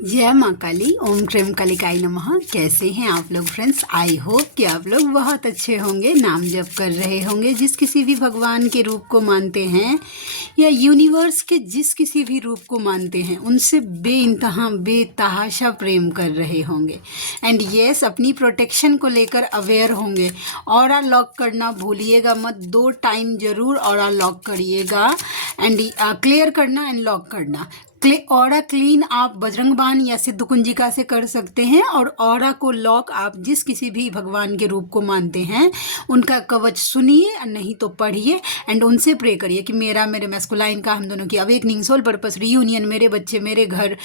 जय माँ काली। ओम क्रीम कालिकाई नमः। कैसे हैं आप लोग फ्रेंड्स? आई होप कि आप लोग बहुत अच्छे होंगे, नाम जप कर रहे होंगे। जिस किसी भी भगवान के रूप को मानते हैं या यूनिवर्स के जिस किसी भी रूप को मानते हैं, उनसे बेइंतहा बेतहाशा प्रेम कर रहे होंगे। एंड यस, अपनी प्रोटेक्शन को लेकर अवेयर होंगे। ऑरा लॉक करना भूलिएगा मत। 2 टाइम जरूर ऑरा लॉक करिएगा एंड क्लियर करना एंड लॉक करना। ऑरा क्लीन आप बजरंग बाण या सिद्ध कुंजिका से कर सकते हैं, और ऑरा को लॉक आप जिस किसी भी भगवान के रूप को मानते हैं उनका कवच सुनिए, नहीं तो पढ़िए एंड उनसे प्रे करिए कि मेरे मैस्कुलाइन का, हम दोनों की अवेकनिंग, सोल पर्पस, रीयूनियन, मेरे बच्चे, मेरे घर,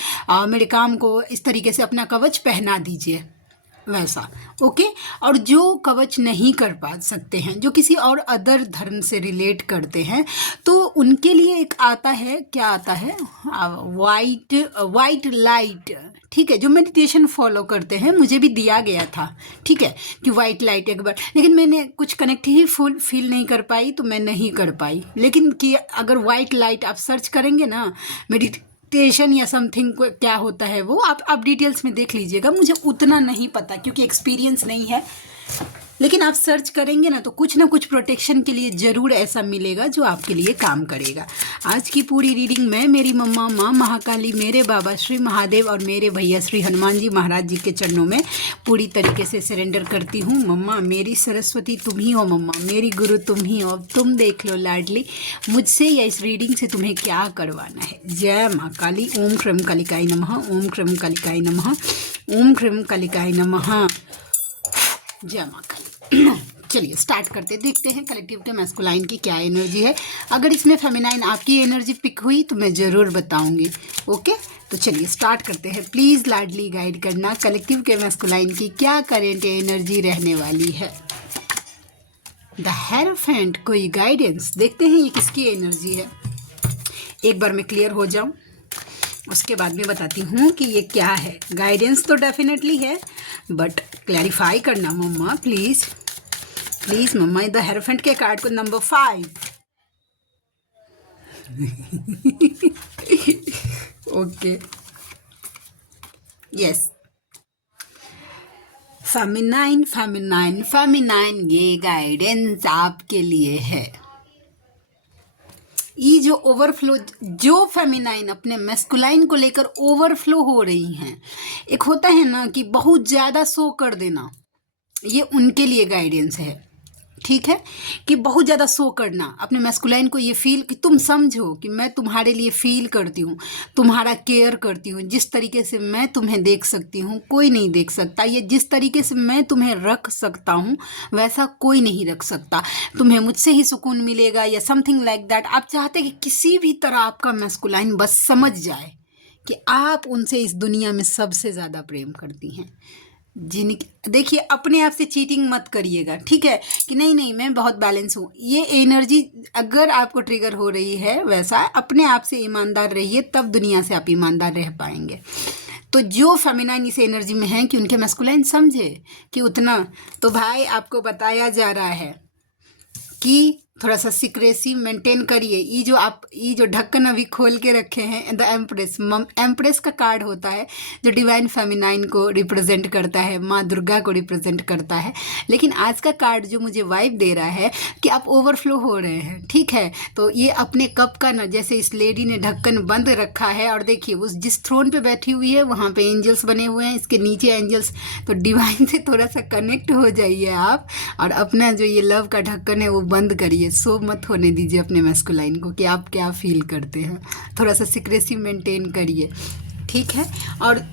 मेरे काम को इस तरीके से अपना कवच पहना दीजिए वैसा। ओके। और जो कवच नहीं कर पा सकते हैं, जो किसी और अदर धर्म से रिलेट करते हैं, तो उनके लिए एक आता है, क्या आता है, वाइट लाइट। ठीक है, जो मेडिटेशन फॉलो करते हैं, मुझे भी दिया गया था। ठीक है, कि वाइट लाइट एक बार, लेकिन मैंने कुछ कनेक्ट ही फुल फील नहीं कर पाई, तो मैं नहीं कर पाई। लेकिन कि अगर वाइट लाइट आप सर्च करेंगे ना, मेडिटेशन या समथिंग क्या होता है वो आप डिटेल्स में देख लीजिएगा। मुझे उतना नहीं पता क्योंकि एक्सपीरियंस नहीं है, लेकिन आप सर्च करेंगे ना तो कुछ ना कुछ प्रोटेक्शन के लिए ज़रूर ऐसा मिलेगा जो आपके लिए काम करेगा। आज की पूरी रीडिंग मैं मेरी मम्मा माँ महाकाली, मेरे बाबा श्री महादेव और मेरे भैया श्री हनुमान जी महाराज जी के चरणों में पूरी तरीके से सरेंडर करती हूँ। मम्मा मेरी सरस्वती तुम ही हो, मम्मा मेरी गुरु तुम ही हो। अब तुम देख लो लाडली, मुझसे या इस रीडिंग से तुम्हें क्या करवाना है। जय माँ काली। ओम क्रीम कालिकाई नमः। ओम क्रीम कालिकाई नमः। ओम क्रीम कालिकाई नमः। जय माँ काली। चलिए स्टार्ट करते, देखते हैं कलेक्टिव के मैस्कुलाइन की क्या एनर्जी है। अगर इसमें फेमिनाइन आपकी एनर्जी पिक हुई तो मैं ज़रूर बताऊंगी। ओके, तो चलिए स्टार्ट करते हैं। प्लीज़ लाडली गाइड करना कलेक्टिव के मैस्कुलाइन की क्या करेंट एनर्जी रहने वाली है। द हेरोफेंट, कोई गाइडेंस। देखते हैं ये किसकी एनर्जी है। एक बार मैं क्लियर हो जाऊँ, उसके बाद में बताती हूँ कि ये क्या है। गाइडेंस तो डेफिनेटली है, बट क्लैरिफाई करना मम्मा प्लीज़ प्लीज़। मम्मा द हेरोफेंट के कार्ड को number 5। Okay, yes, feminine feminine feminine, ये गाइडेंस आपके लिए है। ये जो ओवरफ्लो, जो फेमिनाइन अपने मैस्कुलाइन को लेकर ओवरफ्लो हो रही हैं, एक होता है ना कि बहुत ज़्यादा शो कर देना, ये उनके लिए गाइडेंस है। ठीक है, कि बहुत ज़्यादा शो करना अपने मैस्कुलाइन को, ये फील कि तुम समझो कि मैं तुम्हारे लिए फील करती हूँ, तुम्हारा केयर करती हूँ। जिस तरीके से मैं तुम्हें देख सकती हूँ कोई नहीं देख सकता, ये जिस तरीके से मैं तुम्हें रख सकता हूँ वैसा कोई नहीं रख सकता। तुम्हें मुझसे ही सुकून मिलेगा या समथिंग लाइक दैट। आप चाहते कि किसी भी तरह आपका मैस्कुलाइन बस समझ जाए कि आप उनसे इस दुनिया में सबसे ज़्यादा प्रेम करती हैं। देखिए, अपने आप से चीटिंग मत करिएगा, ठीक है, कि नहीं नहीं मैं बहुत बैलेंस हूँ। ये एनर्जी अगर आपको ट्रिगर हो रही है वैसा, अपने आप से ईमानदार रहिए, तब दुनिया से आप ईमानदार रह पाएंगे। तो जो फेमिनाइन इस एनर्जी में है कि उनके मैस्कुलाइन समझे कि उतना, तो भाई आपको बताया जा रहा है कि थोड़ा सा सीक्रेसी मेंटेन करिए। ये जो ढक्कन अभी खोल के रखे हैं, द एम्प्रेस, एम्प्रेस का कार्ड होता है जो डिवाइन फेमिनाइन को रिप्रेजेंट करता है, माँ दुर्गा को रिप्रेजेंट करता है। लेकिन आज का कार्ड जो मुझे वाइब दे रहा है कि आप ओवरफ्लो हो रहे हैं। ठीक है, तो ये अपने कप का ना, जैसे इस लेडी ने ढक्कन बंद रखा है, और देखिए उस जिस थ्रोन पे बैठी हुई है वहाँ पे एंजल्स बने हुए हैं, इसके नीचे एंजल्स। तो डिवाइन से थोड़ा सा कनेक्ट हो जाइए आप, और अपना जो ये लव का ढक्कन है वो बंद करिए। सो मत होने दीजिए अपने मैस्कुलाइन को कि आप क्या फील करते हैं। थोड़ा सा सीक्रेसी मेंटेन करिए, ठीक है। और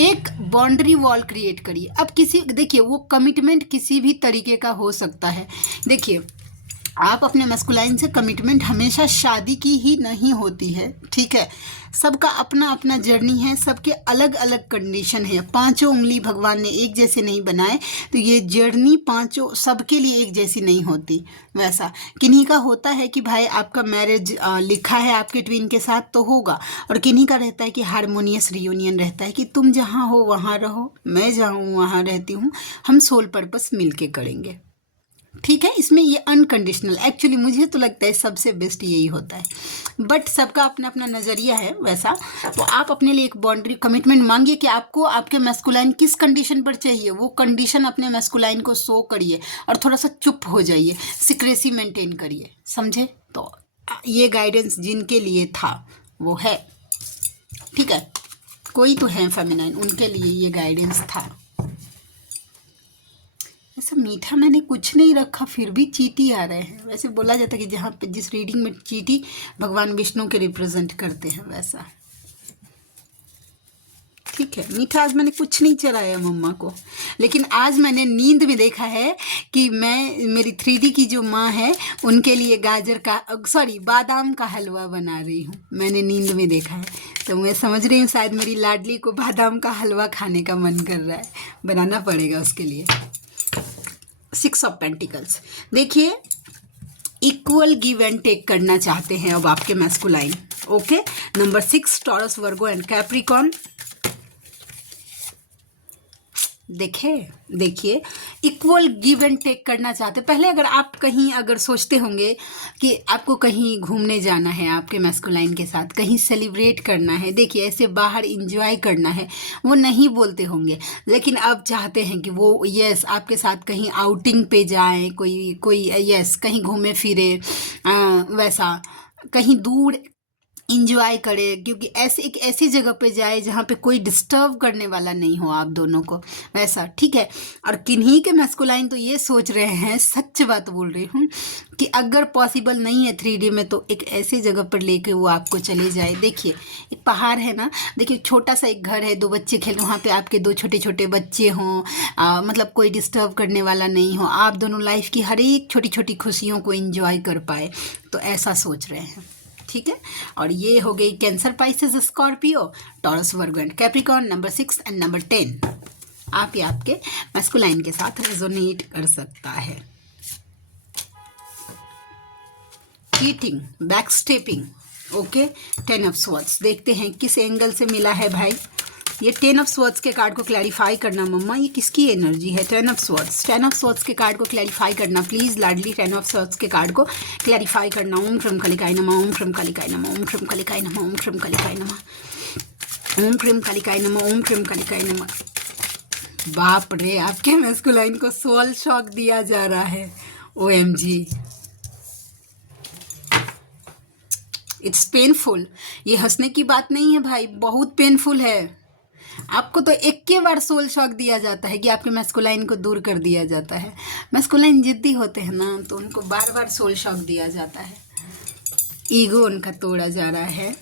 एक बाउंड्री वॉल क्रिएट करिए। अब देखिए, वो कमिटमेंट किसी भी तरीके का हो सकता है। देखिए, आप अपने मैस्कुलाइन से कमिटमेंट हमेशा शादी की ही नहीं होती है, ठीक है। सबका अपना अपना जर्नी है, सबके अलग अलग कंडीशन है। 5 उंगली भगवान ने एक जैसे नहीं बनाए, तो ये जर्नी 5 सबके लिए एक जैसी नहीं होती। वैसा किन्हीं का होता है कि भाई आपका मैरिज लिखा है आपके ट्विन के साथ तो होगा, और किन्हीं का रहता है कि हारमोनियस रियूनियन रहता है कि तुम जहाँ हो वहाँ रहो, मैं जहाँ हूँ वहाँ रहती हूँ, हम सोल पर्पस मिल के करेंगे। ठीक है, इसमें ये अनकंडीशनल, एक्चुअली मुझे तो लगता है सबसे बेस्ट यही होता है, बट सबका अपना अपना नज़रिया है वैसा। तो आप अपने लिए एक बाउंड्री कमिटमेंट मांगिए कि आपको आपके मैस्कुलाइन किस कंडीशन पर चाहिए, वो कंडीशन अपने मैस्कुलाइन को शो करिए और थोड़ा सा चुप हो जाइए, सिक्रेसी मेंटेन करिए, समझे। तो ये गाइडेंस जिनके लिए था वो है, ठीक है, कोई तो है फेमिनाइन, उनके लिए ये गाइडेंस था। ऐसा मीठा मैंने कुछ नहीं रखा, फिर भी चींटी आ रहे हैं। वैसे बोला जाता है कि जहाँ पे जिस रीडिंग में चींटी भगवान विष्णु के रिप्रेजेंट करते हैं वैसा। ठीक है, मीठा आज मैंने कुछ नहीं चलाया मम्मा को, लेकिन आज मैंने नींद में देखा है कि मैं मेरी 3D की जो माँ है उनके लिए बादाम का हलवा बना रही हूँ। मैंने नींद में देखा है, तो मैं समझ रही हूँ शायद मेरी लाडली को बादाम का हलवा खाने का मन कर रहा है, बनाना पड़ेगा उसके लिए। 6 ऑफ पेंटिकल्स, देखिए इक्वल गिव एंड टेक करना चाहते हैं अब आपके masculine. Okay, number 6 taurus, Virgo and Capricorn. देखिए इक्वल गिव एंड टेक करना चाहते। पहले अगर सोचते होंगे कि आपको कहीं घूमने जाना है आपके मैस्कुलाइन के साथ, कहीं सेलिब्रेट करना है, देखिए ऐसे बाहर इंजॉय करना है, वो नहीं बोलते होंगे, लेकिन अब चाहते हैं कि वो यस आपके साथ कहीं आउटिंग पे जाएं, कोई यस कहीं घूमे फिरे, वैसा कहीं दूर इंजॉय करे, क्योंकि एक ऐसी जगह पे जाए जहाँ पे कोई डिस्टर्ब करने वाला नहीं हो आप दोनों को, वैसा। ठीक है, और किन्हीं के मैस्कुलाइन तो ये सोच रहे हैं, सच बात बोल रही हूँ, कि अगर पॉसिबल नहीं है 3D में तो एक ऐसी जगह पर लेके वो आपको चले जाए। देखिए एक पहाड़ है ना, देखिए छोटा सा एक घर है, 2 बच्चे खेल, वहाँ पे आपके 2 छोटे छोटे बच्चे हों, मतलब कोई डिस्टर्ब करने वाला नहीं हो, आप दोनों लाइफ की हर एक छोटी छोटी खुशियों को इंजॉय कर पाए, तो ऐसा सोच रहे हैं। ठीक है, और ये हो गई cancer, Pisces, Scorpio, taurus, Virgo and Capricorn, number 6 and number 10 आप या आपके मैस्कुलाइन के साथ रेजोनेट कर सकता है। चीटिंग, बैकस्टेपिंग, ओके, 10 ऑफ स्वॉर्ड्स, देखते हैं किस एंगल से मिला है भाई। ये 10 ऑफ स्वॉर्ड्स के कार्ड को क्लैरिफाई करना मम्मा, ये किसकी एनर्जी है। 10 ऑफ स्वॉर्ड्स के कार्ड को क्लैरिफाई करना प्लीज लाडली। 10 ऑफ स्वॉर्ड्स के कार्ड को क्लैरिफाई करना। ओम क्रम कालिकाय नमः, ओम क्रम कालिकाय नमः, ओम क्रम कालिकाय नमः, ओम क्रम कालिकाय नमः, ओम क्रम कालिकाय नमः, ओम क्रम कालिकाय नमः। बाप रे, आपके मैस्कुलाइन को सोल शॉक दिया जा रहा है। OMG, it's painful. ये हंसने की बात नहीं है भाई, बहुत पेनफुल है। आपको तो एक के बार सोल शॉक दिया जाता है कि आपके मैस्कुलाइन को दूर कर दिया जाता है। मैस्कुलाइन जिद्दी होते हैं ना, तो उनको बार बार सोल शॉक दिया जाता है, ईगो उनका तोड़ा जा रहा है।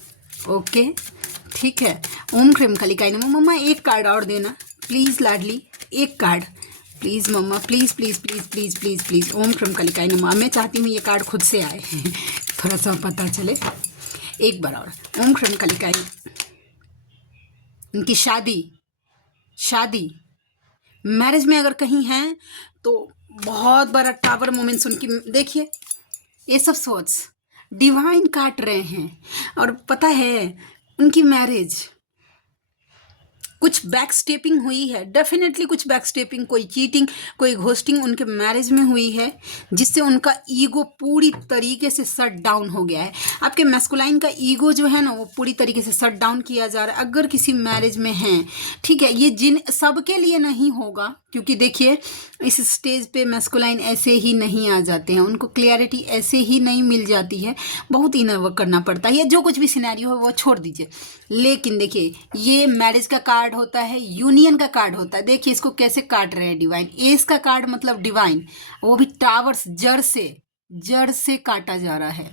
ओके, ठीक है। ओम क्रम कालिकाय नमः। मम्मा एक कार्ड और देना प्लीज़ लाडली, एक कार्ड प्लीज़ मम्मा, please please please please please please. ओम क्रम कालिकाय नमः। मैं चाहती हूँ ये कार्ड खुद से आए थोड़ा सा पता चले। एक बार और, ओम क्रम कालिकाय। उनकी शादी मैरिज में अगर कहीं है तो बहुत बड़ा टावर मोमेंट्स उनकी। देखिए ये सब सोच डिवाइन काट रहे हैं, और पता है उनकी मैरिज कुछ बैक स्टेपिंग हुई है, डेफिनेटली कुछ बैक स्टेपिंग, कोई चीटिंग, कोई घोस्टिंग उनके मैरिज में हुई है, जिससे उनका ईगो पूरी तरीके से शट डाउन हो गया है। आपके मैस्कुलाइन का ईगो जो है ना, वो पूरी तरीके से शट डाउन किया जा रहा है अगर किसी मैरिज में हैं। ठीक है, ये जिन सबके लिए नहीं होगा, क्योंकि देखिए इस स्टेज पे मैस्कुलाइन ऐसे ही नहीं आ जाते हैं, उनको क्लियरिटी ऐसे ही नहीं मिल जाती है, बहुत इनर वर्क करना पड़ता है। जो कुछ भी सिनेरियो है वो छोड़ दीजिए, लेकिन देखिए ये मैरिज का कार्ड होता है, यूनियन का कार्ड होता है। देखिए इसको कैसे काट रहे हैं डिवाइन। एस का कार्ड मतलब डिवाइन, वो भी टावर्स, जड़ से काटा जा रहा है।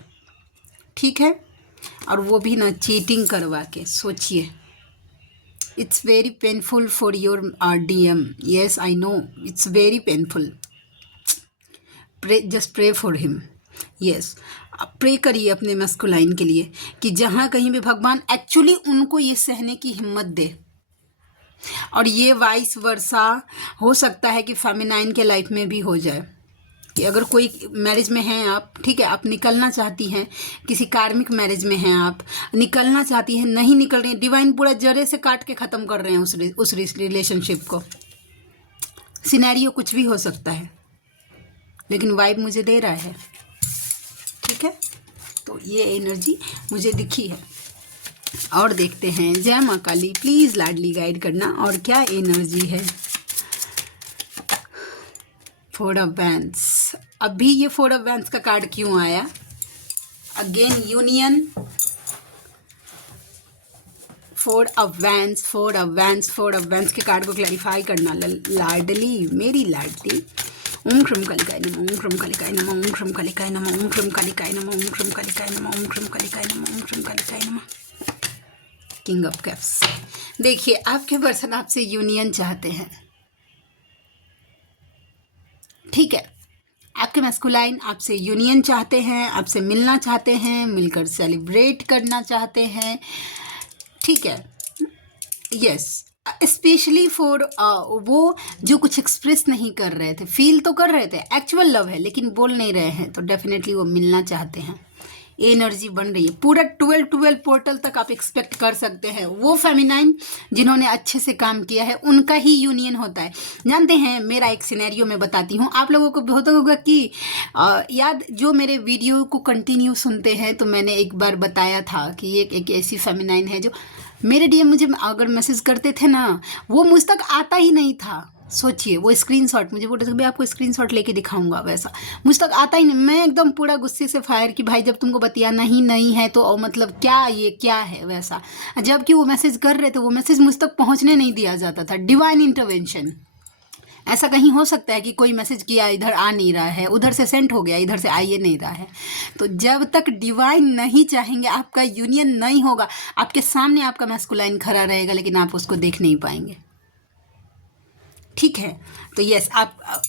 ठीक है, और वो भी ना चीटिंग करवा के। सोचिए, it's very painful for your RDM. Yes, I know it's very painful. Just pray for him. Yes, pray करिए अपने मैस्कुलाइन के लिए कि जहाँ कहीं भी भगवान एक्चुअली उनको ये सहने की हिम्मत दे। और ये वाइस वर्सा हो सकता है कि फेमिनाइन के लाइफ में भी हो जाए, कि अगर कोई मैरिज में हैं आप, ठीक है, आप निकलना चाहती हैं, किसी कार्मिक मैरिज में हैं आप, निकलना चाहती हैं, नहीं निकल रही हैं, डिवाइन पूरा जड़े से काट के ख़त्म कर रहे हैं उस रिलेशनशिप को। सिनेरियो कुछ भी हो सकता है। लेकिन वाइब मुझे दे रहा है। ठीक है, तो ये एनर्जी मुझे दिखी है। और देखते हैं, जय माँ काली, प्लीज़ लाडली गाइड करना और क्या एनर्जी है। 4 ऑफ वैंड्स, अभी ये 4 ऑफ वैंड्स का कार्ड क्यों आया? Again union, 4 of wands, 4 of wands, 4 of wands के कार्ड को क्लैरिफाई करना। लाडली, मेरी लाडली। ओम क्रम कालिकाय नमः, ओम क्रम कालिकाय नमः, ओम क्रम कालिकाय नमः, ओम क्रम कालिकाय नमः, ओम क्रम कालिकाय नमः, ओम क्रम कालिकाय नमः, ओम क्रम कालिकाय नमः। King of cups. देखिए, आपके पर्सन आपसे यूनियन चाहते हैं। ठीक है, आपके मैस्कुलाइन आपसे यूनियन चाहते हैं, आपसे मिलना चाहते हैं, मिलकर सेलिब्रेट करना चाहते हैं। ठीक है, यस, स्पेशली फॉर वो जो कुछ एक्सप्रेस नहीं कर रहे थे, फील तो कर रहे थे, एक्चुअल लव है लेकिन बोल नहीं रहे हैं, तो डेफिनेटली वो मिलना चाहते हैं। एनर्जी बन रही है, पूरा 12 पोर्टल तक आप एक्सपेक्ट कर सकते हैं। वो फेमिनाइन जिन्होंने अच्छे से काम किया है उनका ही यूनियन होता है। जानते हैं, मेरा एक सिनेरियो मैं बताती हूँ, आप लोगों को होता होगा कि याद, जो मेरे वीडियो को कंटिन्यू सुनते हैं, तो मैंने एक बार बताया था कि एक ऐसी फेमिनाइन है जो मेरे डीएम मुझे अगर मैसेज करते थे ना, वो मुझ तक आता ही नहीं था। सोचिए, वो स्क्रीनशॉट मुझे बोलते थे, मैं आपको स्क्रीनशॉट लेके दिखाऊंगा, वैसा मुझ तक आता ही नहीं। मैं एकदम पूरा गुस्से से फायर कि भाई जब तुमको बतियाना ही नहीं है तो मतलब क्या, ये क्या है, वैसा। जबकि वो मैसेज कर रहे थे, वो मैसेज मुझ तक पहुंचने नहीं दिया जाता था। Divine intervention. ऐसा कहीं हो सकता है कि कोई मैसेज किया, इधर आ नहीं रहा है, उधर से सेंड हो गया, इधर से आ ही नहीं रहा है। तो जब तक डिवाइन नहीं चाहेंगे, आपका यूनियन नहीं होगा। आपके सामने आपका मैस्कुलाइन खड़ा रहेगा लेकिन आप उसको देख नहीं पाएंगे। ठीक है, तो यस, आप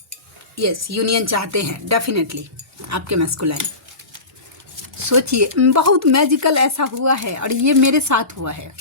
यस यूनियन चाहते हैं डेफिनेटली आपके मैस्कुलाइन। सोचिए, बहुत मैजिकल ऐसा हुआ है, और ये मेरे साथ हुआ है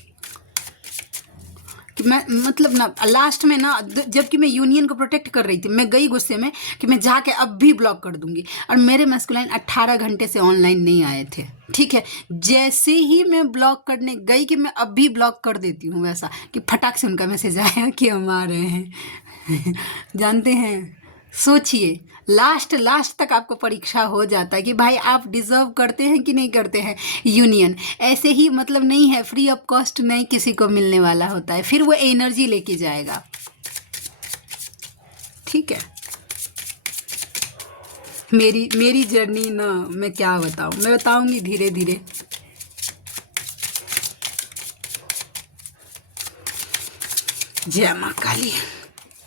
कि मैं मतलब ना लास्ट में ना, जबकि मैं यूनियन को प्रोटेक्ट कर रही थी, मैं गई गुस्से में कि मैं जाके अब भी ब्लॉक कर दूंगी, और मेरे मैस्कुलाइन 18 घंटे से ऑनलाइन नहीं आए थे। ठीक है, जैसे ही मैं ब्लॉक करने गई कि मैं अब भी ब्लॉक कर देती हूँ, वैसा कि फटाक से उनका मैसेज आया कि हम आ रहे हैं। जानते हैं, सोचिए, लास्ट तक आपको परीक्षा हो जाता है कि भाई आप डिजर्व करते हैं कि नहीं करते हैं यूनियन। ऐसे ही मतलब नहीं है, फ्री ऑफ कॉस्ट नहीं किसी को मिलने वाला होता है, फिर वो एनर्जी लेके जाएगा। ठीक है, मेरी जर्नी ना, मैं क्या बताऊं, मैं बताऊंगी धीरे धीरे। जय माँ काली।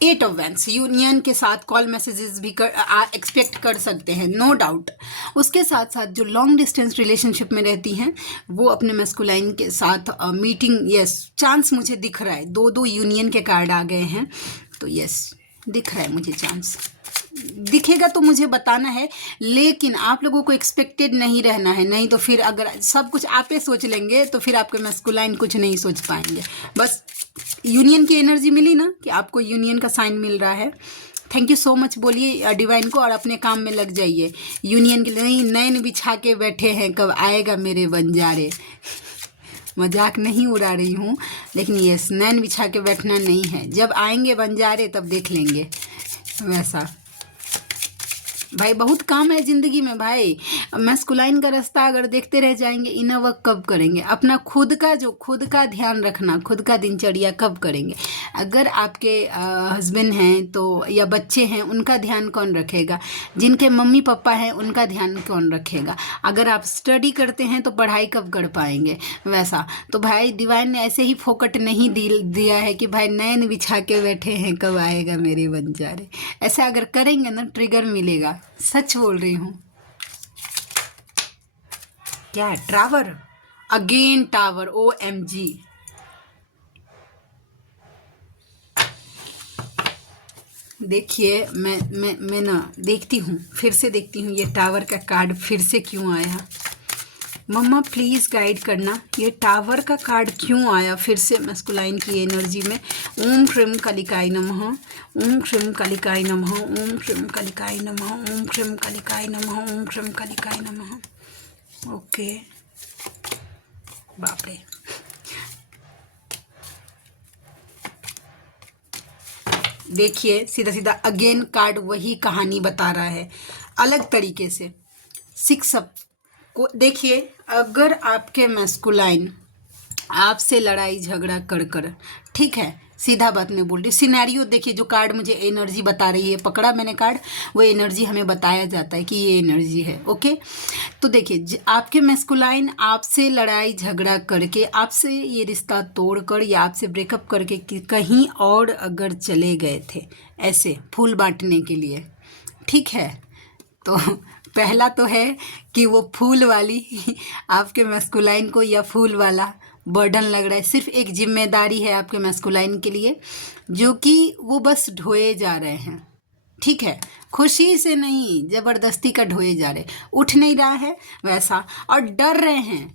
8 ऑफ वैंड्स, यूनियन के साथ कॉल मैसेजेस भी एक्सपेक्ट कर सकते हैं, नो डाउट। उसके साथ साथ जो लॉन्ग डिस्टेंस रिलेशनशिप में रहती हैं, वो अपने मैस्कुलाइन के साथ मीटिंग, यस, चांस मुझे दिख रहा है। 2 यूनियन के कार्ड आ गए हैं, तो यस दिख रहा है मुझे चांस। दिखेगा तो मुझे बताना है, लेकिन आप लोगों को एक्सपेक्टेड नहीं रहना है, नहीं तो फिर अगर सब कुछ आप ही सोच लेंगे तो फिर आपके मैस्कुलाइन कुछ नहीं सोच पाएंगे। बस यूनियन की एनर्जी मिली ना कि आपको यूनियन का साइन मिल रहा है। थैंक यू सो मच बोलिए डिवाइन को, और अपने काम में लग जाइए। यूनियन के लिए नैन बिछा के बैठे हैं, कब आएगा मेरे बंजारे। मजाक नहीं उड़ा रही हूँ, लेकिन यस, नैन बिछा के बैठना नहीं है, जब आएंगे बंजारे तब देख लेंगे, वैसा। भाई बहुत काम है ज़िंदगी में भाई। मैस्कुलाइन का रास्ता अगर देखते रह जाएंगे, इनर वर्क कब करेंगे? अपना खुद का ध्यान रखना, खुद का दिनचर्या कब करेंगे? अगर आपके हस्बैंड हैं तो, या बच्चे हैं, उनका ध्यान कौन रखेगा? जिनके मम्मी पापा हैं उनका ध्यान कौन रखेगा? अगर आप स्टडी करते हैं तो पढ़ाई कब कर पाएंगे, वैसा। तो भाई डिवाइन ने ऐसे ही फोकट नहीं दिया है कि भाई नैन बिछा के बैठे हैं, कब आएगा मेरे बंजारे। ऐसा अगर करेंगे ना, ट्रिगर मिलेगा, सच बोल रही हूँ। क्या है? Tower, again tower, OMG। देखिए, मैं ना देखती हूँ, फिर से देखती हूँ ये टावर का कार्ड फिर से क्यों आया। मम्मा प्लीज़ गाइड करना, ये टावर का कार्ड क्यों आया फिर से मैस्कुलाइन की एनर्जी में। ओम श्रीम कालिकाय नमः, ओम श्रीम कालिकाय नमः, ओम श्रीम कालिकाय नमः, ओम श्रीम कालिकाय नमः, ओम श्रीम कालिकाय नमः। ओके, बाप रे। देखिए, सीधा सीधा अगेन कार्ड वही कहानी बता रहा है। अलग तरीके से सीख को। देखिए, अगर आपके मैस्कुलाइन आपसे लड़ाई झगड़ा कर ठीक है, सीधा बात मैं बोल रही, सिनेरियो देखिए, जो कार्ड मुझे एनर्जी बता रही है, पकड़ा मैंने कार्ड, वो एनर्जी हमें बताया जाता है कि ये एनर्जी है। ओके, तो देखिए, आपके मैस्कुलाइन आपसे लड़ाई झगड़ा करके, आपसे ये रिश्ता तोड़कर या आपसे ब्रेकअप करके कहीं और अगर चले गए थे ऐसे फूल बांटने के लिए, ठीक है, तो पहला तो है कि वो फूल वाली आपके मैस्कुलाइन को या फूल वाला बर्डन लग रहा है, सिर्फ एक जिम्मेदारी है आपके मैस्कुलाइन के लिए, जो कि वो बस ढोए जा रहे हैं। ठीक है, खुशी से नहीं, जबरदस्ती का ढोए जा रहे, उठ नहीं रहा है वैसा, और डर रहे हैं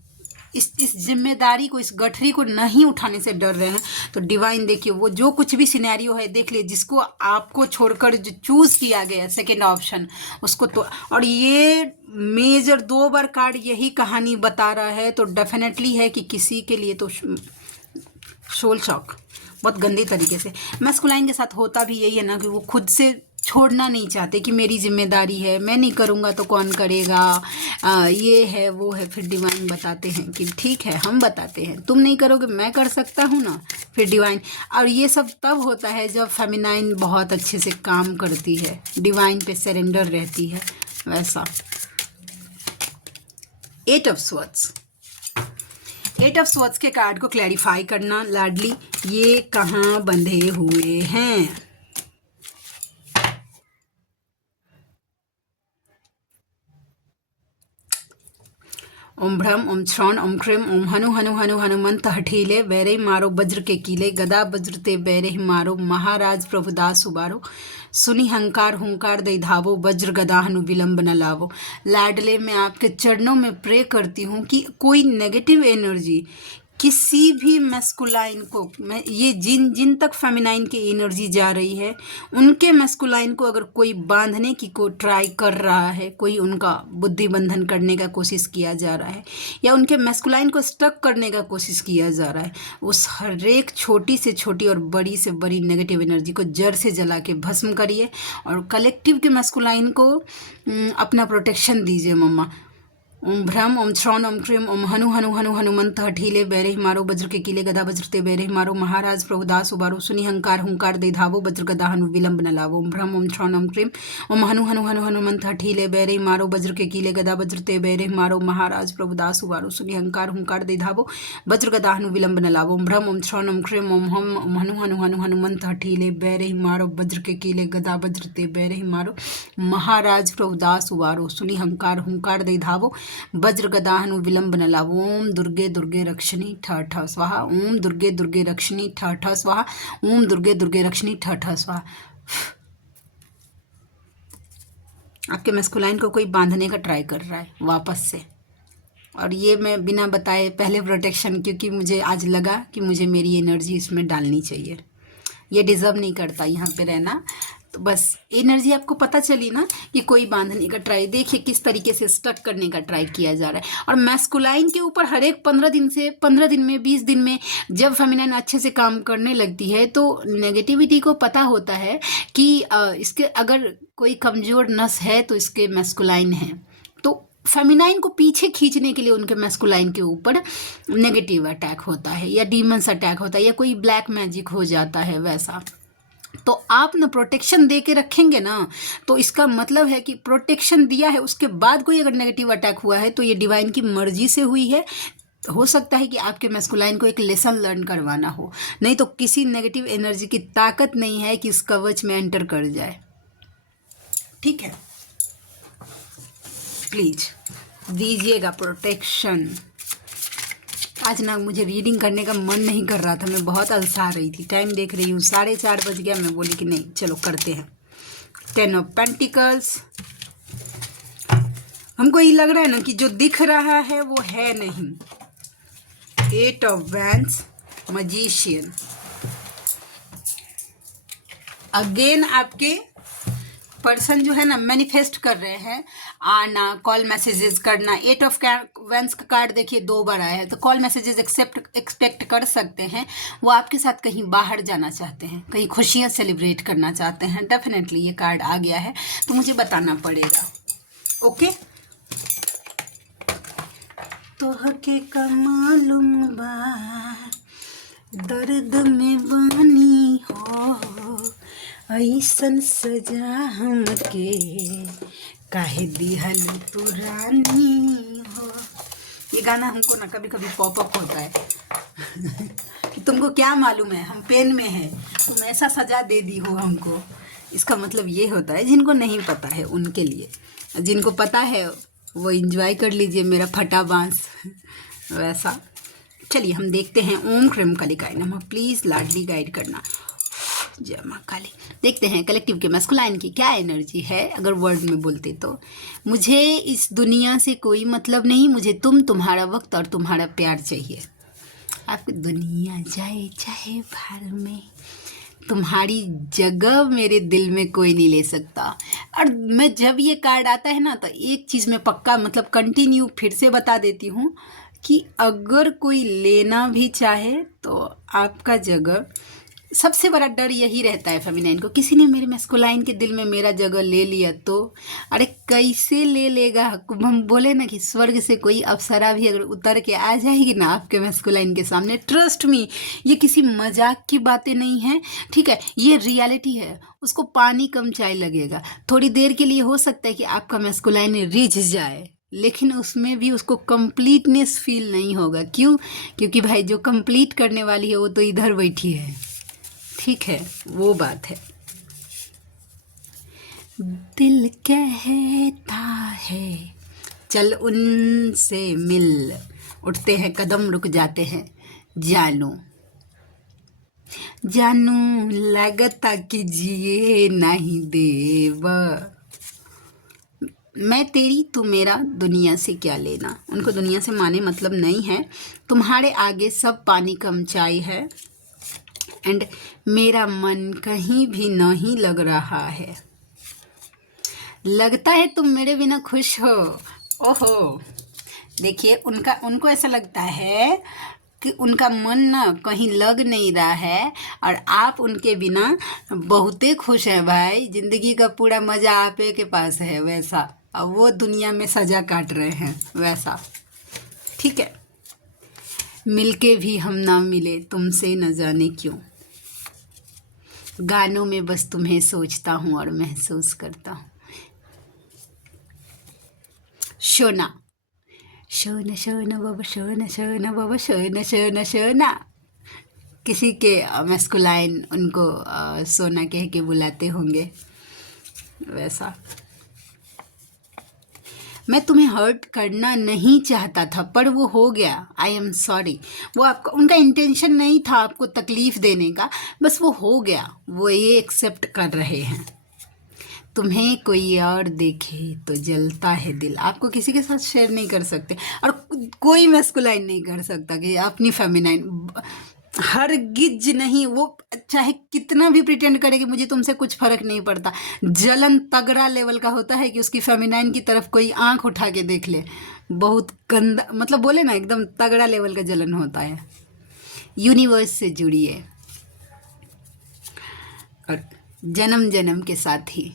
इस जिम्मेदारी को, इस गठरी को नहीं उठाने से डर रहे हैं। तो डिवाइन देखिए, वो जो कुछ भी सिनेरियो है, देख लिए, जिसको आपको छोड़कर जो चूज किया गया सेकेंड ऑप्शन, उसको तो, और ये मेजर 2 बार कार्ड यही कहानी बता रहा है, तो डेफिनेटली है कि किसी के लिए तो सोल शॉक बहुत गंदे तरीके से। मैस्कुलाइन के साथ होता भी यही है ना, कि वो खुद से छोड़ना नहीं चाहते कि मेरी जिम्मेदारी है, मैं नहीं करूँगा तो कौन करेगा, ये है वो है। फिर डिवाइन बताते हैं कि ठीक है, हम बताते हैं, तुम नहीं करोगे, मैं कर सकता हूँ ना। फिर डिवाइन, और ये सब तब होता है जब फेमिनाइन बहुत अच्छे से काम करती है, डिवाइन पे सरेंडर रहती है, वैसा। 8 ऑफ स्वॉर्ड्स, 8 ऑफ स्वॉर्ड्स के कार्ड को क्लैरिफाई करना लाडली, ये कहाँ बंधे हुए हैं। ओम भ्रम ओम श्रवण ओम क्रीम ओम हनु हनु हनु हनुमंत हठीले, बैरे मारो वज्र के कीले, गदा वज्र ते बैरे मारो, महाराज प्रभुदास उबारो, सुनी हंकार हुंकार दई धावो, वज्र गदा हनु विलंब न लावो। लाडले, मैं आपके चरणों में प्रे करती हूँ कि कोई नेगेटिव एनर्जी किसी भी मैस्कुलाइन को, मैं ये जिन तक फेमिनाइन की एनर्जी जा रही है, उनके मैस्कुलाइन को अगर कोई बांधने की को ट्राई कर रहा है, कोई उनका बुद्धि बंधन करने का कोशिश किया जा रहा है, या उनके मैस्कुलाइन को स्टक करने का कोशिश किया जा रहा है, उस हर एक छोटी से छोटी और बड़ी से बड़ी नेगेटिव एनर्जी को जड़ से जला के भस्म करिए, और कलेक्टिव के मैस्कुलाइन को अपना प्रोटेक्शन दीजिए मम्मा। ओम भ्रम ओम श्रवण ओम क्रीम ओम हनु हनु हनु हनुमंत हठीले, बैरे मारो वज्र के कीले, गदा वज्र ते बैरे मारो, महाराज प्रभुदास उबारो, सुनी हंकार हुंकार दे धावो, वज्र गदा हनु विलंब न लावो। ओम भ्रम ओम श्रवण ओम क्रीम ओम हनु हनु हनु हनुमंत हठीले, बैरे मारो वज्र के कीले, गदा वज्र ते बैरे मारो, महाराज प्रभुदास उबारो, सुनी हंकार हुंकार दे धावो, वज्र गदा हनु विलंब न लावो। ओम भ्रम ओम श्रवण ओम क्रीम ओम हनु हनु हनु हनुमंत हठीले, बैरे मारो वज्र के कीले, गदा वज्र ते बैरे मारो, महाराज प्रभुदास उबारो, सुनी हंकार हुंकार दे धावो, वज्र गदा हनु विलंब न लावो। ओम दुर्गे दुर्गे रक्षिणी ठ ठ स्वाहा, ओम दुर्गे दुर्गे रक्षिणी ठ ठ स्वाहा, ओम दुर्गे दुर्गे रक्षिणी ठ ठ स्वाहा। आपके मैस्कुलाइन को कोई बांधने का ट्राई कर रहा है वापस से, और ये मैं बिना बताए पहले प्रोटेक्शन, क्योंकि मुझे आज लगा कि मुझे मेरी एनर्जी इसमें डालनी चाहिए, ये डिज़र्व नहीं करता यहाँ पे रहना। तो बस एनर्जी आपको पता चली ना कि कोई बांधने का ट्राई, देखिए किस तरीके से स्टक करने का ट्राई किया जा रहा है। और मैस्कुलाइन के ऊपर हर एक 15 दिन में 20 दिन में जब फेमिनाइन अच्छे से काम करने लगती है, तो नेगेटिविटी को पता होता है कि इसके अगर कोई कमज़ोर नस है तो इसके मैस्कुलाइन है, तो फेमिनाइन को पीछे खींचने के लिए उनके मैस्कुलाइन के ऊपर नेगेटिव अटैक होता है, या डीमंस अटैक होता है, या कोई ब्लैक मैजिक हो जाता है वैसा। तो आप ना प्रोटेक्शन दे के रखेंगे ना, तो इसका मतलब है कि प्रोटेक्शन दिया है, उसके बाद कोई अगर नेगेटिव अटैक हुआ है तो ये डिवाइन की मर्जी से हुई है। हो सकता है कि आपके मैस्कुलाइन को एक लेसन लर्न करवाना हो, नहीं तो किसी नेगेटिव एनर्जी की ताकत नहीं है कि इस कवच में एंटर कर जाए। ठीक है, प्लीज दीजिएगा प्रोटेक्शन। आज ना मुझे रीडिंग करने का मन नहीं कर रहा था, मैं बहुत अलसा रही थी, टाइम देख रही हूँ 4:30 बज गया, मैं बोली कि नहीं चलो करते हैं। 10 ऑफ पेंटिकल्स, हमको ये लग रहा है ना कि जो दिख रहा है वो है नहीं। 8 ऑफ वैंड्स, मैजिशियन, अगेन आपके पर्सन जो है ना मैनिफेस्ट कर रहे हैं आना, कॉल मैसेजेस करना। 8 ऑफ वैंस का कार्ड देखिए 2 बार आया है, तो कॉल मैसेजेस एक्सपेक्ट कर सकते हैं। वो आपके साथ कहीं बाहर जाना चाहते हैं, कहीं खुशियां सेलिब्रेट करना चाहते हैं। डेफिनेटली ये कार्ड आ गया है तो मुझे बताना पड़ेगा। ओके। तोहके का मालूम बा दर्द में बानी हो, ऐसन सजा हमके काहे दिहल तू रानी हो। ये गाना हमको ना कभी कभी पॉपअप होता है कि तुमको क्या मालूम है हम पेन में हैं, तुम ऐसा सजा दे दी हो हमको। इसका मतलब ये होता है, जिनको नहीं पता है उनके लिए, जिनको पता है वो एंजॉय कर लीजिए मेरा फटा बांस वैसा। चलिए हम देखते हैं। ओम क्रम कालिकाय नमः। प्लीज़ लाडली गाइड करना। जय माँ काली। देखते हैं कलेक्टिव के मैस्कुलाइन की क्या एनर्जी है अगर वर्ड में बोलते तो। मुझे इस दुनिया से कोई मतलब नहीं, मुझे तुम, तुम्हारा वक्त और तुम्हारा प्यार चाहिए। आपकी दुनिया जाए चाहे भार में, तुम्हारी जगह मेरे दिल में कोई नहीं ले सकता। और मैं जब ये कार्ड आता है ना तो एक चीज़ में पक्का मतलब कंटिन्यू फिर से बता देती हूँ कि अगर कोई लेना भी चाहे तो आपका जगह, सबसे बड़ा डर यही रहता है फेमिनाइन को, किसी ने मेरे मैस्कुलाइन के दिल में मेरा जगह ले लिया तो अरे कैसे ले लेगा। हम बोले ना कि स्वर्ग से कोई अप्सरा भी अगर उतर के आ जाएगी ना आपके मैस्कुलाइन के सामने, ट्रस्ट मी, ये किसी मजाक की बातें नहीं है, ठीक है, ये रियलिटी है। उसको पानी कम चाय लगेगा। थोड़ी देर के लिए हो सकता है कि आपका मैस्कुलाइन रिझ जाए, लेकिन उसमें भी उसको कंप्लीटनेस फील नहीं होगा। क्यों? क्योंकि भाई जो कंप्लीट करने वाली है वो तो इधर बैठी है, ठीक है, वो बात है। दिल कहता है चल उनसे मिल, उठते हैं कदम रुक जाते हैं, जानू जानू लगता कि जिए नहीं देवा, मैं तेरी तू मेरा, दुनिया से क्या लेना। उनको दुनिया से माने मतलब नहीं है, तुम्हारे आगे सब पानी कम चाय है, एंड मेरा मन कहीं भी नहीं लग रहा है। लगता है तुम मेरे बिना खुश हो। ओहो, देखिए उनको ऐसा लगता है कि उनका मन ना कहीं लग नहीं रहा है और आप उनके बिना बहुते खुश हैं भाई। जिंदगी का पूरा मज़ा आपे के पास है वैसा, और वो दुनिया में सजा काट रहे हैं वैसा, ठीक है। मिलके भी हम ना मिले तुमसे न जाने क्यों, गानों में बस तुम्हें सोचता हूँ और महसूस करता हूँ। शोना शोना शोना बाबा, शोना शोना बाबा, शोना शोना शोना। किसी के मैस्कुलाइन उनको सोना कह के बुलाते होंगे वैसा। मैं तुम्हें हर्ट करना नहीं चाहता था पर वो हो गया, आई एम सॉरी। वो आपका, उनका इंटेंशन नहीं था आपको तकलीफ़ देने का, बस वो हो गया, वो ये एक्सेप्ट कर रहे हैं। तुम्हें कोई और देखे तो जलता है दिल, आपको किसी के साथ शेयर नहीं कर सकते, और कोई मैस्कुलाइन नहीं कर सकता कि अपनी फेमिनाइन, हरगिज नहीं। वो चाहे कितना भी प्रिटेंड करे कि मुझे तुमसे कुछ फर्क नहीं पड़ता, जलन तगड़ा लेवल का होता है कि उसकी फेमिनाइन की तरफ कोई आंख उठा के देख ले, बहुत गंदा, मतलब बोले ना एकदम तगड़ा लेवल का जलन होता है। यूनिवर्स से जुड़िए और जन्म जन्म के साथ ही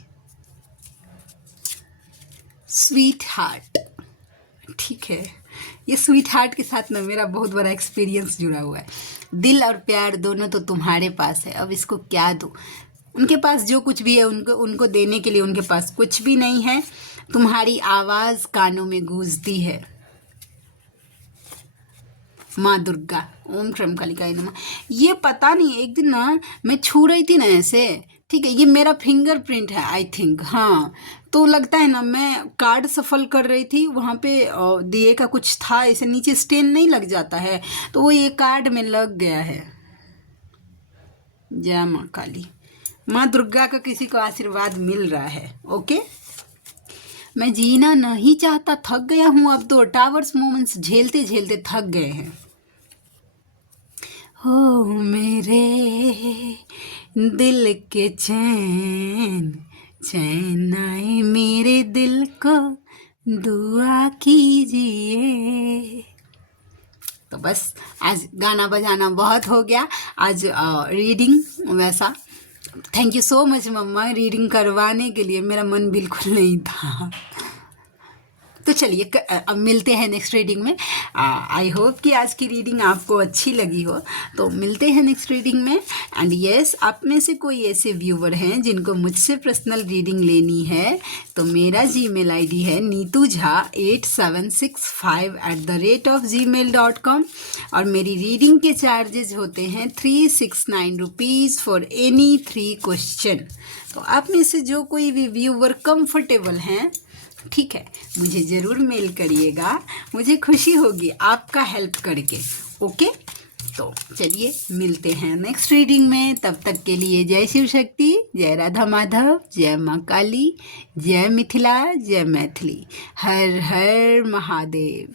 स्वीट हार्ट, ठीक है। ये स्वीट हार्ट के साथ ना मेरा बहुत बड़ा एक्सपीरियंस जुड़ा हुआ है। दिल और प्यार दोनों तो तुम्हारे पास है, अब इसको क्या दूँ। उनके पास जो कुछ भी है उनको देने के लिए उनके पास कुछ भी नहीं है। तुम्हारी आवाज़ कानों में गूंजती है। माँ दुर्गा, ओम क्रम कालिकाय नमः। ये पता नहीं, एक दिन ना मैं छू रही थी ना ऐसे, ठीक है, ये मेरा फिंगरप्रिंट है आई थिंक, हाँ। तो लगता है ना मैं कार्ड सफल कर रही थी, वहाँ पे दिए का कुछ था, ऐसे नीचे स्टेन नहीं लग जाता है, तो वो ये कार्ड में लग गया है। जय माँ काली, माँ दुर्गा का किसी को आशीर्वाद मिल रहा है। ओके, मैं जीना नहीं चाहता, थक गया हूँ अब तो, टावर्स मोमेंट्स झेलते झेलते थक गए हैं। हो मेरे दिल के चैन, चैन आए मेरे दिल को, दुआ कीजिए। तो बस आज गाना बजाना बहुत हो गया, आज रीडिंग वैसा। थैंक यू सो मच मम्मा रीडिंग करवाने के लिए, मेरा मन बिल्कुल नहीं था। तो चलिए अब मिलते हैं नेक्स्ट रीडिंग में। आई होप कि आज की रीडिंग आपको अच्छी लगी हो। तो मिलते हैं नेक्स्ट रीडिंग में। एंड यस, आप में से कोई ऐसे व्यूवर हैं जिनको मुझसे पर्सनल रीडिंग लेनी है तो मेरा जीमेल आईडी है neetujha8765@gmail.com और मेरी रीडिंग के चार्जेस होते हैं 369 रुपीज़ फॉर एनी 3 क्वेश्चन। तो आप में से जो कोई भी व्यूवर कंफर्टेबल हैं, ठीक है, मुझे ज़रूर मेल करिएगा, मुझे खुशी होगी आपका हेल्प करके। ओके, तो चलिए मिलते हैं नेक्स्ट रीडिंग में। तब तक के लिए जय शिव शक्ति, जय राधा माधव, जय माँ काली, जय मिथिला, जय मैथिली, हर हर महादेव।